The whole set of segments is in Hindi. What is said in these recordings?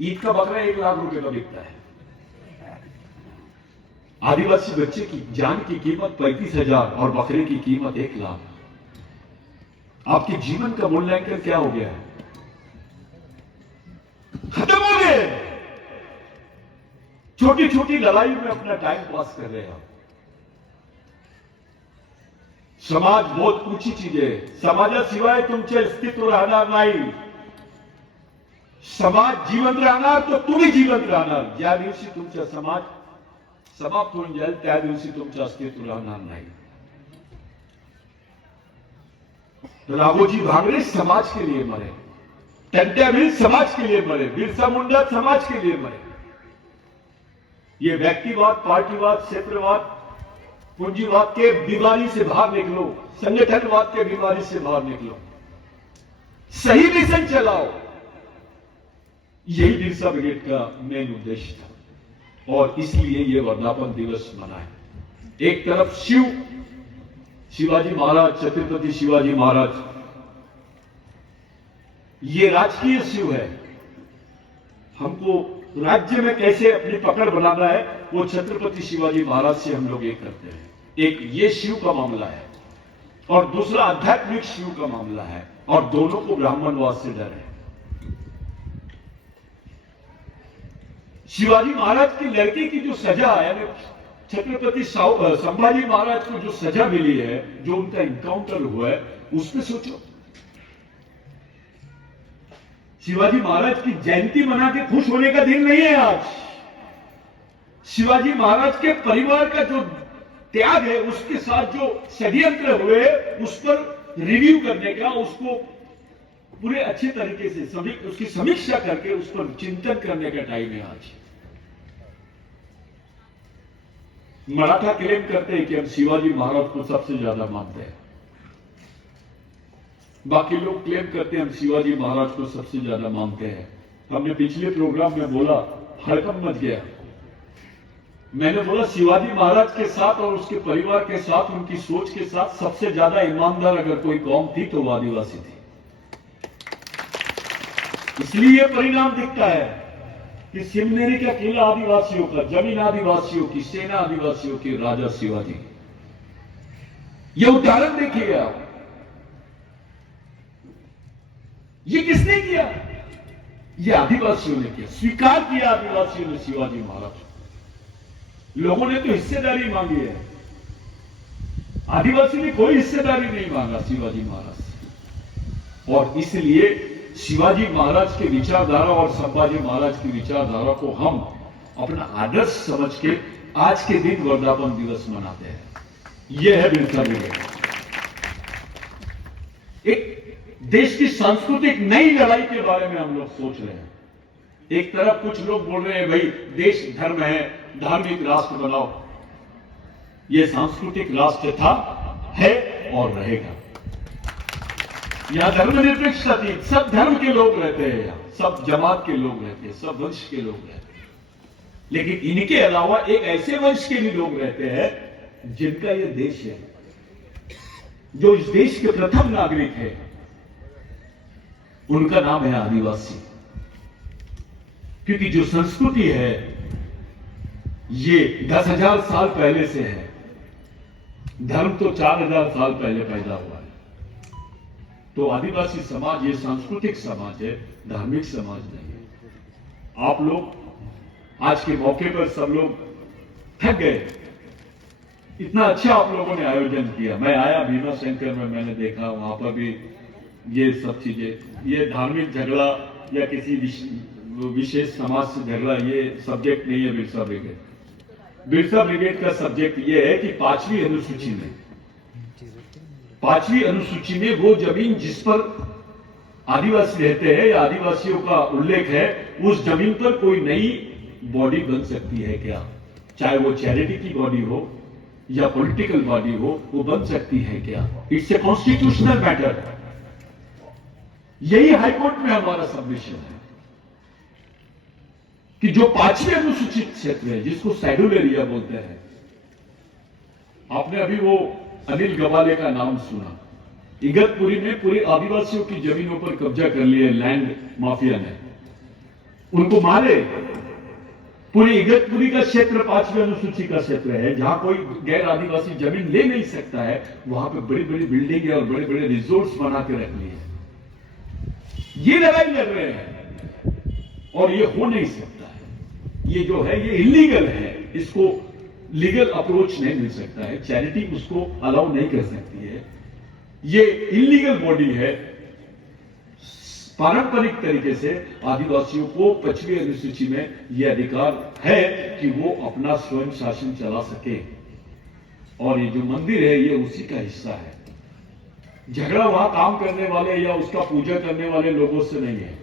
ईद का बकरा 1 लाख रुपए का बिकता है। आदिवासी बच्चे की जान की कीमत 35,000 और बकरे की कीमत 1 लाख। आपके जीवन का मूल्यांकन क्या हो गया है? खत्म हो गए। छोटी छोटी लड़ाई में अपना टाइम पास कर रहे हैं आप। समाज बहुत ऊंची चीज आहे. समाजाशिवाय तुमचे अस्तित्व राहणार नाही. समाज जिवंत राहणार तर तुम्ही जिवंत राहणार. ज्या दिवशी तुमचा समाज समाप्त होऊन जाईल त्या दिवशी तुमचं अस्तित्व राहणार नाही. राघोजी भांगरे समाज के लिए मरे, टंट्याभील समाज के लिए मरे, बिरसा मुंडा समाज के लिए मरे. ये व्यक्तिवाद, पार्टीवाद, क्षेत्रवाद, पूंजीवाद के बीमारी से बाहर निकलो, संगठनवाद के बीमारी से बाहर निकलो, सही मिशन चलाओ. यही बिरसा ब्रिगेड का मेन उद्देश्य था और इसलिए यह वर्धापन दिवस मनाए. एक तरफ शिवाजी महाराज, छत्रपति शिवाजी महाराज, ये राजकीय शिव है. हमको राज्य में कैसे अपनी पकड़ बनाना है वो छत्रपति शिवाजी महाराज से हम लोग एक करते हैं. एक ये शिव का मामला है और दूसरा आध्यात्मिक शिव का मामला है और दोनों को ब्राह्मणवाद से डर है. शिवाजी महाराज की लड़के की जो सजा है, यानी छत्रपति संभाजी महाराज को जो सजा मिली है, जो उनका इनकाउंटर हुआ है, उसमें सोचो. शिवाजी महाराज की जयंती मना के खुश होने का दिन नहीं है आज. शिवाजी महाराज के परिवार का जो त्याग है, उसके साथ जो षड्यंत्र हुए उस पर रिव्यू करने का, उसको पूरे अच्छे तरीके से उसकी समीक्षा करके उस पर चिंतन करने का टाइम है आज. मराठा क्लेम करते हैं कि हम शिवाजी महाराज को सबसे ज्यादा मानते हैं. बाकी लोग क्लेम करते हैं हम शिवाजी महाराज को सबसे ज्यादा मानते हैं. हमने पिछले प्रोग्राम में बोला, हड़कंप मच गया. मैंने बोला शिवाजी महाराज के साथ और उसके परिवार के साथ, उनकी सोच के साथ सबसे ज्यादा ईमानदार अगर कोई कौम थी तो वो आदिवासी थी. इसलिए यह परिणाम दिखता है कि सिमनेरी का किला आदिवासियों का, जमीन आदिवासियों की, सेना आदिवासियों की, राजा शिवाजी. यह उदाहरण देखिए आप. ये किसने किया? ये आदिवासियों ने किया. स्वीकार किया आदिवासियों ने शिवाजी महाराज. लोगों ने तो हिस्सेदारी मांगी है, आदिवासी ने कोई हिस्सेदारी नहीं मांगा शिवाजी महाराज से. और इसलिए शिवाजी महाराज के विचारधारा और संभाजी महाराज की विचारधारा को हम अपना आदर्श समझ के आज के दिन वर्धापन दिवस मनाते हैं. यह है बिरसा ब्रिगेड. एक देश की सांस्कृतिक नई लड़ाई के बारे में हम लोग सोच रहे हैं. एक तरफ कुछ लोग बोल रहे हैं भाई देश धर्म है, धार्मिक राष्ट्र बनाओ. यह सांस्कृतिक राष्ट्र था, है और रहेगा. यहां धर्मनिरपेक्षता थी. सब धर्म के लोग रहते हैं, यहां सब जमात के लोग रहते हैं, सब वंश के लोग रहते हैं. लेकिन इनके अलावा एक ऐसे वंश के भी लोग रहते हैं जिनका यह देश है, जो इस देश के प्रथम नागरिक है. उनका नाम है आदिवासी. क्योंकि जो संस्कृति है ये 10,000 साल पहले से है. धर्म तो 4,000 साल पहले पैदा हुआ है. तो आदिवासी समाज ये सांस्कृतिक समाज है, धार्मिक समाज नहीं है. आप लोग आज के मौके पर सब लोग थक गए. इतना अच्छा आप लोगों ने आयोजन किया. मैं आया भीमा शंकर में, मैंने देखा वहां पर भी ये सब चीजें, ये धार्मिक झगड़ा या किसी विशेष समाज से झगड़ा, ये सब्जेक्ट नहीं है बिरसा ब्रिगेड. बिरसा ब्रिगेड का सब्जेक्ट ये है कि 5वीं अनुसूची में, 5वीं अनुसूची में वो जमीन जिस पर आदिवासी रहते हैं या आदिवासियों का उल्लेख है, उस जमीन पर कोई नई बॉडी बन सकती है क्या? चाहे वो चैरिटी की बॉडी हो या पॉलिटिकल बॉडी हो, वो बन सकती है क्या? It's a constitutional matter. यही हाईकोर्ट में हमारा सबमिशन है कि जो 5वीं अनुसूचित क्षेत्र है, जिसको शेड्यूल एरिया बोलते हैं. आपने अभी वो अनिल गवाले का नाम सुना. इगतपुरी में पूरे आदिवासियों की जमीनों पर कब्जा कर लिया लैंड माफिया ने. उनको मारे। पूरी इगतपुरी का क्षेत्र 5वीं अनुसूची का क्षेत्र है, जहां कोई गैर आदिवासी जमीन ले नहीं सकता है, वहां पे बड़ी बड़ी बिल्डिंग और बड़े बड़े रिजोर्ट्स बना के रख लिए। ये लड़ाई लड़ रहे हैं और ये हो नहीं सकता है। ये जो है ये इलीगल है, इसको लीगल अप्रोच नहीं मिल सकता है, चैरिटी उसको अलाउ नहीं कर सकती है। ये इलीगल बॉडी है। पारंपरिक तरीके से आदिवासियों को 5वीं अनुसूची में यह अधिकार है कि वो अपना स्वयं शासन चला सके, और ये जो मंदिर है ये उसी का हिस्सा है। झगड़ा वहां काम करने वाले या उसका पूजा करने वाले लोगों से नहीं है,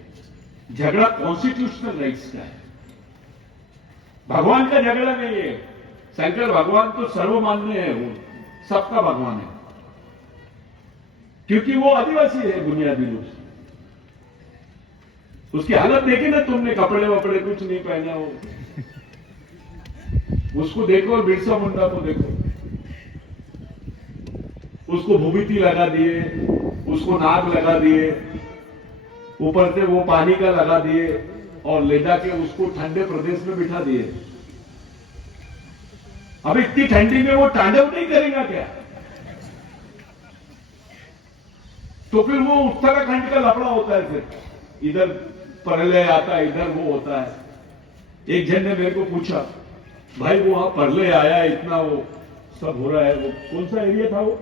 झगड़ा कॉन्स्टिट्यूशनल राइट्स का है, भगवान का झगड़ा नहीं है। शंकर भगवान तो सर्वमान्य है, वो सबका भगवान है, क्योंकि वो आदिवासी है बुनियादी रूप से। उसकी हालत देखी ना तुमने, कपड़े वपड़े कुछ नहीं पहना हो। उसको देखो और बिरसा मुंडा को देखो, उसको भूमिति लगा दिए, उसको नाग लगा दिए, ऊपर से वो पानी का लगा दिए और ले जाके उसको ठंडे प्रदेश में बिठा दिए। अब इतनी ठंडी में वो तांडव नहीं करेगा क्या? तो फिर वो उत्तराखंड का लफड़ा होता है, फिर इधर प्रलय आता है, इधर वो होता है। एक जन ने मेरे को पूछा, भाई वो वहां प्रलय आया, इतना वो सब हो रहा है, वो कौन सा एरिया था वो?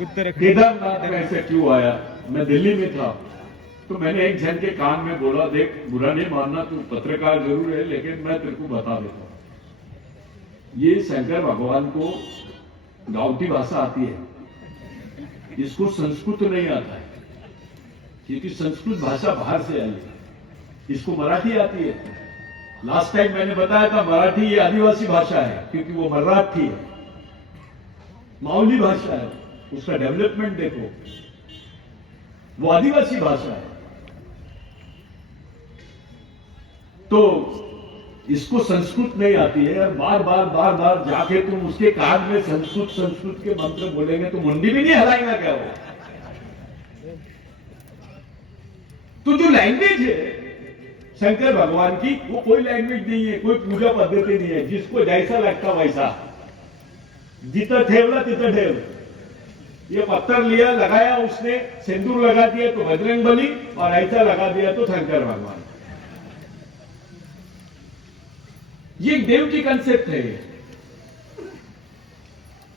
केदारनाथ में ऐसे क्यों आया? मैं दिल्ली में था, तो मैंने एक जन के कान में बोला, देख बुरा नहीं मानना, तू पत्रकार जरूर है, लेकिन मैं तेरे को बता देता हूं, ये शंकर भगवान को गाँवटी भाषा आती है, इसको संस्कृत नहीं आता है, क्योंकि संस्कृत भाषा बाहर से आई है। इसको मराठी आती है। लास्ट टाइम मैंने बताया था मराठी ये आदिवासी भाषा है, क्योंकि वो मराठी है, माउली भाषा है, उसका डेवलपमेंट देखो, वो आदिवासी भाषा है। तो इसको संस्कृत नहीं आती है, और बार बार जाके तुम उसके कान में संस्कृत के मंत्र बोलेंगे तो मुंडी भी नहीं हिलाएगा क्या वो? तो जो लैंग्वेज है शंकर भगवान की, वो कोई लैंग्वेज नहीं है, कोई पूजा पद्धति नहीं है, जिसको जैसा लगता वैसा, जितना ठेवला तितना ठेव। ये पत्थर लिया, लगाया, उसने सिंदूर लगा दिया तो बजरंग बली, और ऐसा लगा दिया तो शंकर भगवान। ये एक देव की कंसेप्ट है।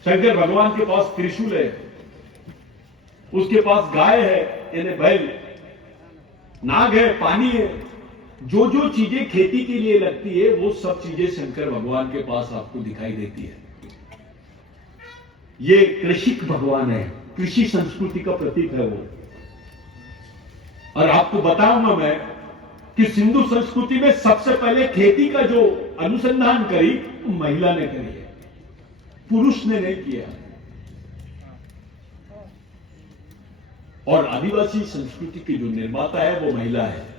शंकर भगवान के पास त्रिशूल है, उसके पास गाय है यानी बैल, नाग है, पानी है। जो जो चीजें खेती के लिए लगती है वो सब चीजें शंकर भगवान के पास आपको दिखाई देती है। ये कृषिक भगवान है, कृषि संस्कृति का प्रतीक है वो। और आपको बताऊंगा मैं कि सिंधु संस्कृति में सबसे पहले खेती का जो अनुसंधान करी तो महिला ने करी है, पुरुष ने नहीं किया। और आदिवासी संस्कृति की जो निर्माता है वो महिला है।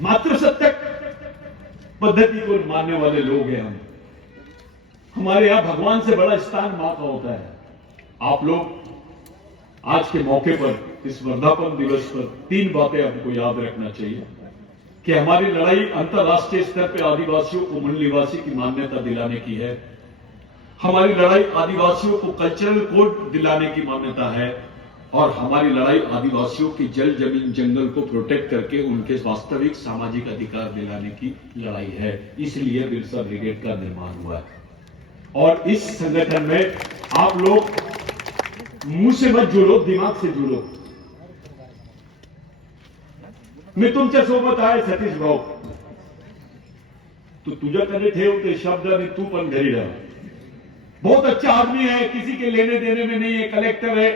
मातृसत्तक पद्धति को मानने वाले लोग हैं हम। हमारे यहां भगवान से बड़ा स्थान मां का होता है। आप लोग आज के मौके पर, इस वर्धापन दिवस पर 3 बातें आपको याद रखना चाहिए कि हमारी लड़ाई अंतर्राष्ट्रीय स्तर पर आदिवासियों को मूल निवासी की मान्यता दिलाने की है। हमारी लड़ाई आदिवासियों को कल्चरल कोड दिलाने की मान्यता है, और हमारी लड़ाई आदिवासियों की जल, जमीन, जंगल को प्रोटेक्ट करके उनके वास्तविक सामाजिक अधिकार दिलाने की लड़ाई है। इसलिए बिरसा ब्रिगेड का निर्माण हुआ है। और इस संगठन में आप लोग मुंह से मत जुड़ो, दिमाग से जुड़ो। मी तुमच्या सोबत आहे सतीश भाऊ, तो तुझ्याकडे ठेव ते शब्द आणि तू पण घरी रहा। बहुत अच्छा आदमी है, किसी के लेने देने में नहीं है, कलेक्टर है,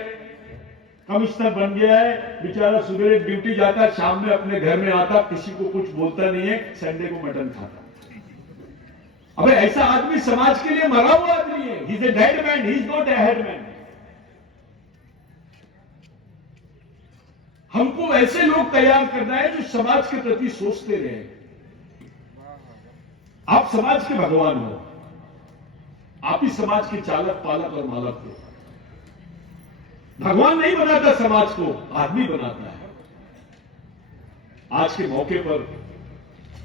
कमिश्नर बन गया है, बेचारा सुबह ड्यूटी जाता, शाम में अपने घर में आता, किसी को कुछ बोलता नहीं है, संडे को मटन खाता। अबे ऐसा आदमी समाज के लिए मरा हुआ आदमी है। He is a dead man, he is not a head man. हमको ऐसे लोग तैयार करना है जो समाज के प्रति सोचते रहे। आप समाज के भगवान हो, आप ही समाज के चालक, पालक और मालक हो। भगवान नहीं बनाता समाज को, आदमी बनाता है। आज के मौके पर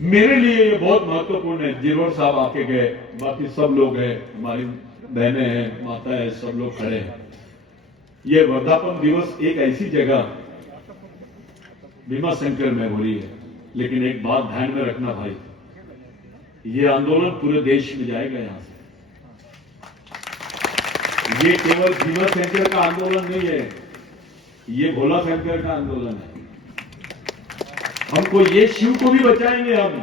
मेरे लिए ये बहुत महत्वपूर्ण है। जिरोड़ साहब आके गए, बाकी सब लोग हैं, हमारी बहनें हैं, माता है, सब लोग खड़े हैं। ये वर्धापन दिवस एक ऐसी जगह भीमा शंकर में हो रही है, लेकिन एक बात ध्यान में रखना भाई, ये आंदोलन पूरे देश में जाएगा। यहां से ये केवल भीमा शंकर का आंदोलन नहीं है, ये भोला शंकर का आंदोलन है। हमको ये शिव को भी बचाएंगे, हम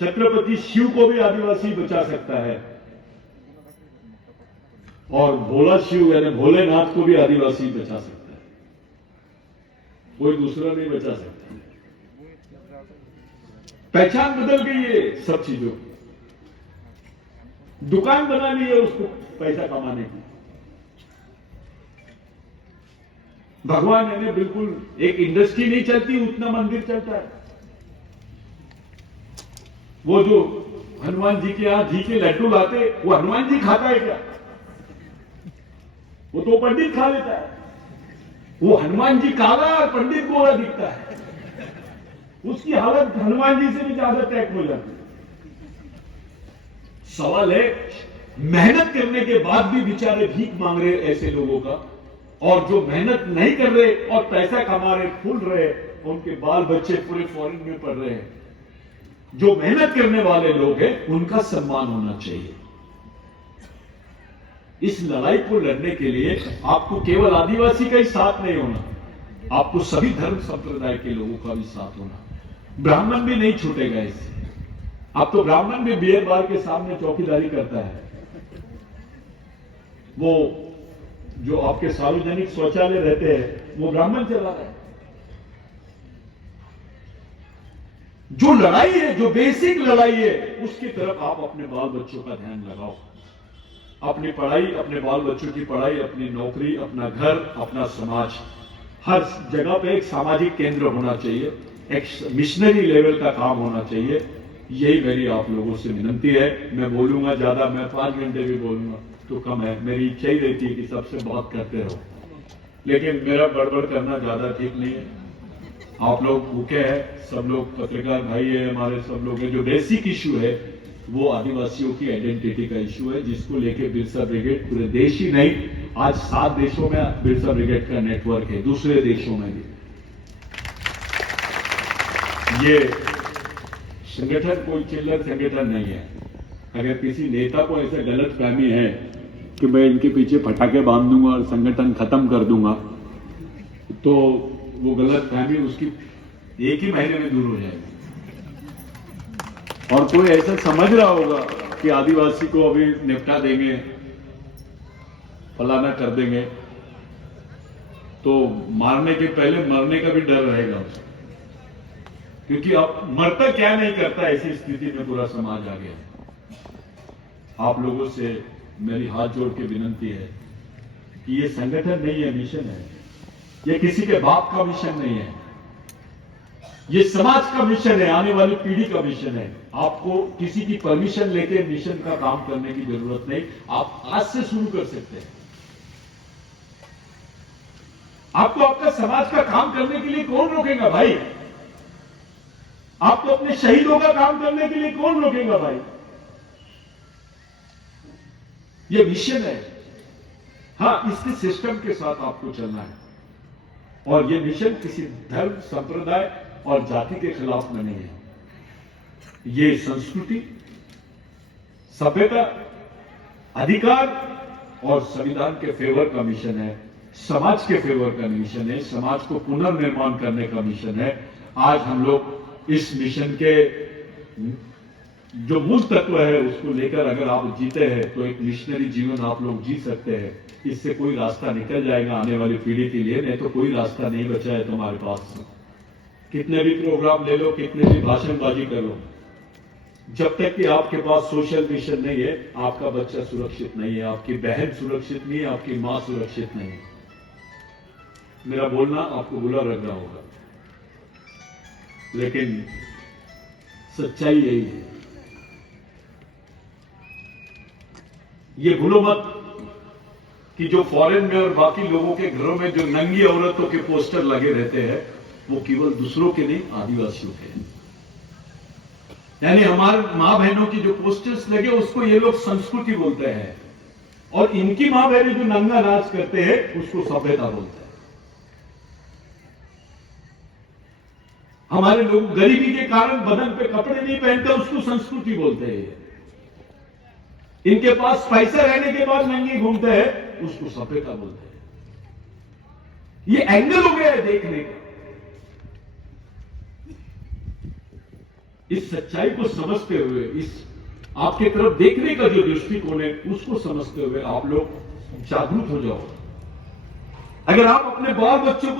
छत्रपति शिव को भी आदिवासी बचा सकता है, और भोला शिव यानी भोलेनाथ को भी आदिवासी बचा सकता है, कोई दूसरा नहीं बचा सकता। पहचान बदल गई है सब चीजों, दुकान बना ली है उसको पैसा कमाने की। भगवान यानी बिल्कुल एक इंडस्ट्री नहीं चलती, उतना मंदिर चलता है। वो जो हनुमान जी के यहां घी के लड्डू लाते, वो हनुमान जी खाता है क्या? वो तो पंडित खा लेता है। वो हनुमान जी काला और पंडित गोरा दिखता है, उसकी हालत हनुमान जी से भी ज्यादा टैक हो जाती है। सवाल है, मेहनत करने के बाद भी बेचारे भीख मांग रहे ऐसे लोगों का, और जो मेहनत नहीं कर रहे और पैसा कमा रहे, फूल रहे, उनके बाल बच्चे पूरे फॉरेन में पढ़ रहे हैं। जो मेहनत करने वाले लोग हैं उनका सम्मान होना चाहिए। इस लड़ाई को लड़ने के लिए आपको केवल आदिवासी का ही साथ नहीं होना, आपको सभी धर्म संप्रदाय के लोगों का भी साथ होना। ब्राह्मण भी नहीं छूटेगा इससे। अब तो ब्राह्मण भी बियर बार के सामने चौकीदारी करता है। वो जो आपके सार्वजनिक शौचालय रहते हैं वो ब्राह्मण चला रहा है। जो लड़ाई है, जो बेसिक लड़ाई है, उसकी तरफ आप अपने बाल बच्चों का ध्यान लगाओ। अपनी पढ़ाई, अपने बाल बच्चों की पढ़ाई, अपनी नौकरी, अपना घर, अपना समाज, हर जगह पे एक सामाजिक केंद्र होना चाहिए, एक मिशनरी लेवल का काम होना चाहिए। यही मेरी आप लोगों से विनती है। मैं बोलूंगा ज्यादा, मैं 5 घंटे भी बोलूंगा तो कम है। मेरी इच्छा ही रहती है कि सबसे बात करते रहो, लेकिन मेरा बड़बड़ करना ज्यादा ठीक नहीं है। आप लोग भूखे हैं, सब लोग पत्रकार भाई है हमारे, सब लोग हैं। जो बेसिक इश्यू है वो आदिवासियों की आइडेंटिटी का इश्यू है, जिसको लेके बिरसा ब्रिगेड पूरे देश ही नहीं, आज 7 देशों में बिरसा ब्रिगेड का नेटवर्क है, दूसरे देशों में भी। ये संगठन कोई चिल्लर संगठन नहीं है। अगर किसी नेता को ऐसा गलत फहमी है कि मैं इनके पीछे पटाखे बांध दूंगा और संगठन खत्म कर दूंगा, तो वो गलत फहमी उसकी एक ही महीने में दूर हो जाएगी। और कोई ऐसा समझ रहा होगा कि आदिवासी को अभी निपटा देंगे, फलाना कर देंगे, तो मारने के पहले मरने का भी डर रहेगा उसको। क्योंकि अब मरता क्या नहीं करता, ऐसी स्थिति में पूरा समाज आ गया। आप लोगों से मेरी हाथ जोड़ के विनती है कि ये संगठन नहीं है, मिशन है। ये किसी के बाप का मिशन नहीं है, ये समाज का मिशन है, आने वाली पीढ़ी का मिशन है। आपको किसी की परमिशन लेके मिशन का काम करने की जरूरत नहीं, आप आज से शुरू कर सकते हैं। आपको आपका समाज का काम करने के लिए कौन रोकेगा भाई? आपको अपने शहीदों का काम करने के लिए कौन रोकेगा भाई? ये मिशन है। हाँ, इसके सिस्टम के साथ आपको चलना है, और ये मिशन किसी धर्म, संप्रदाय और जाति के खिलाफ में नहीं है। ये संस्कृति, सभ्यता, अधिकार और संविधान के फेवर का मिशन है, समाज के फेवर का मिशन है, समाज को पुनर्निर्माण करने का मिशन है। आज हम लोग इस मिशन के जो मूल तत्व है उसको लेकर अगर आप जीते हैं तो एक मिशनरी जीवन आप लोग जी सकते हैं। इससे कोई रास्ता निकल जाएगा आने वाली पीढ़ी के लिए, नहीं तो कोई रास्ता नहीं बचा है तुम्हारे पास। कितने भी प्रोग्राम ले लो, कितने भी भाषणबाजी कर लो, जब तक कि आपके पास सोशल मिशन नहीं है, आपका बच्चा सुरक्षित नहीं है, आपकी बहन सुरक्षित नहीं है, आपकी मां सुरक्षित नहीं है। मेरा बोलना आपको बुरा लग रहा होगा, लेकिन सच्चाई यही है। ये भूलो मत कि जो फॉरेन में और बाकी लोगों के घरों में जो नंगी औरतों के पोस्टर लगे रहते हैं, वो केवल दूसरों के नहीं, आदिवासियों के। यानी हमारे मां बहनों की जो पोस्टर्स लगे उसको ये लोग संस्कृति बोलते हैं, और इनकी मां बहनें जो नंगा नाच करते हैं उसको सभ्यता बोलते हैं। हमारे लोग गरीबी के कारण बदन पे कपड़े नहीं पहनते, उसको संस्कृति बोलते हैं। इनके पास पैसे रहने के बाद नंगे घूमते हैं, उसको सभ्यता बोलते हैं। ये एंगल हो गया है देखने का। इस सच्चाई को समझते हुए, इस आपके तरफ देखने का जो दृष्टिकोण है उसको समझते हुए आप लोग जागरूक हो जाओ। अगर आप अपने बाल बच्चों को